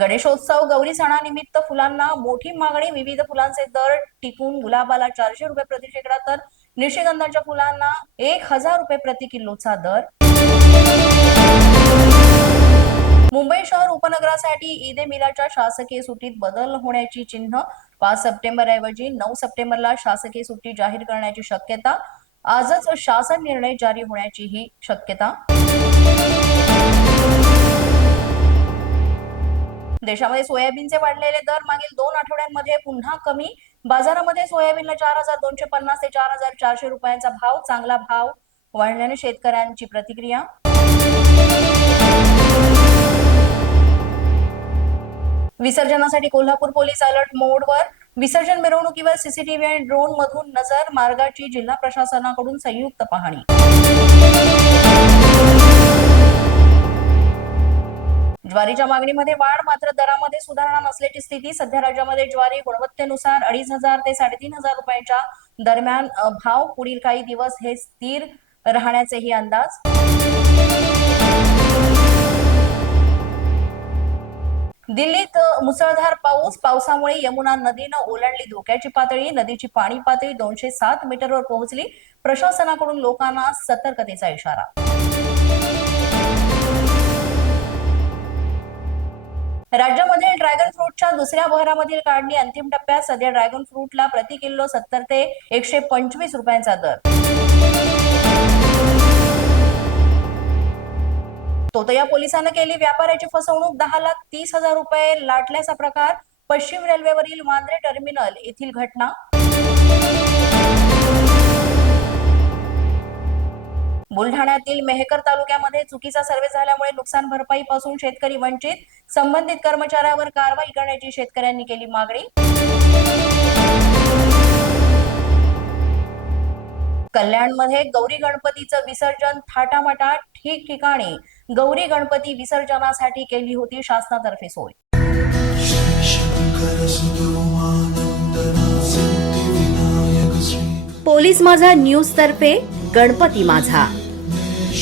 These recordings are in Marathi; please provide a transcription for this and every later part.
गणेशोत्सव गौरी सणानिमित्त फुलांना मोठी मागणी विविध फुलांचे दर टिकून गुलाबाला चारशे रुपये प्रति शेकडा तर निशिगंधाच्या फुलांना एक हजार रुपये प्रति किलोचा दर. मुंबई शहर उपनगरासाठी ईद ए मिलाच्या शासकीय सुट्टीत बदल होण्याची चिन्ह पाच सप्टेंबर ऐवजी नऊ सप्टेंबरला शासकीय सुट्टी जाहीर करण्याची शक्यता. आजच शासन निर्णय जारी होण्याचीही शक्यता. देशामध्ये सोयाबीनचे वाढलेले दर मागील दोन आठवड्यांमध्ये पुन्हा कमी. बाजारामध्ये सोयाबीनला चार हजार दोनशे पन्नास ते चार हजार चारशे रुपयांचा भाव चांगला भाव वाढल्याने शेतकऱ्यांची प्रतिक्रिया. विसर्जनासाठी कोल्हापूर पोलीस अलर्ट मोडवर. विसर्जन मिरवणुकीवर सीसीटीव्ही आणि ड्रोन मधून नजर मार्गाची जिल्हा प्रशासनाकडून संयुक्त पाहणी. ज्वारीच्या मागणीमध्ये वाढ मात्र दरामध्ये सुधारणा नसल्याची स्थिती सध्या राज्यामध्ये ज्वारी गुणवत्तेनुसार अडीच हजार ते साडेतीन हजार रुपयांच्या दरम्यान भाव पुढील काही दिवस हे स्थिर राहण्याचेही अंदाज. दिल्लीत मुसळधार पाऊस पावसामुळे यमुना नदीनं ओलांडली धोक्याची पातळी नदीची पाणी पातळी दोनशे सात मीटरवर पोहोचली. प्रशासनाकडून लोकांना सतर्कतेचा इशारा. राज्यामधील ड्रॅगन फ्रूटच्या दुसऱ्या बहरामधील काढणी अंतिम टप्प्यात सध्या ड्रॅगन फ्रूटला प्रति किलो सत्तर ते एकशे पंचवीस रुपयांचा दर. तोतया पोलिसांना केली व्यापाऱ्याची फसवणूक. दहा लाख तीस हजार रुपये लाटल्याचा प्रकार पश्चिम रेल्वेवरील वांद्रे टर्मिनल येथील घटना बुलढाण्यातील मेहकर तालुक्यामध्ये चुकीचा सर्वे झाल्यामुळे नुकसान भरपाईपासून शेतकरी वंचित संबंधित कर्मचाऱ्यावर कारवाई करण्याची शेतकऱ्यांनी केली मागणी. कल्याणमध्ये गौरी गणपतीचं विसर्जन थाटामाटा ठिकठिकाणी गौरी गणपती विसर्जनासाठी केली होती शासनातर्फे सोय. पोलीस माझा न्यूज तर्फे गणपती माझा.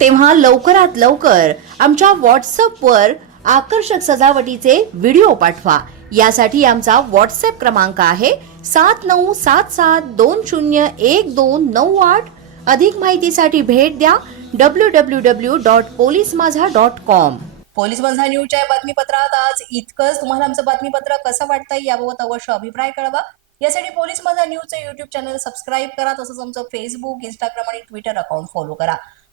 तेव्हा लवकरात लवकर आमच्या व्हॉट्सअपवर आकर्षक सजावटीचे व्हिडिओ पाठवा. यासाठी आमचा व्हॉट्सअप क्रमांक आहे सात नऊ सात सात दोन शून्य एक दोन नऊ आठ. अधिक माहितीसाठी भेट द्या W W W dot police Majha dot com police Majha न्यूजच्या बातमीपत्रात आज इतकंच. तुम्हाला आमचं बातमीपत्र कसं वाटतंय याबाबत अवश्य अभिप्राय कळवा. यासाठी पोलीस माझा न्यूजचं युट्यूब चॅनल सबस्क्राईब करा. तसंच आमचं फेसबुक इंस्टाग्राम आणि ट्विटर अकाउंट फॉलो करा.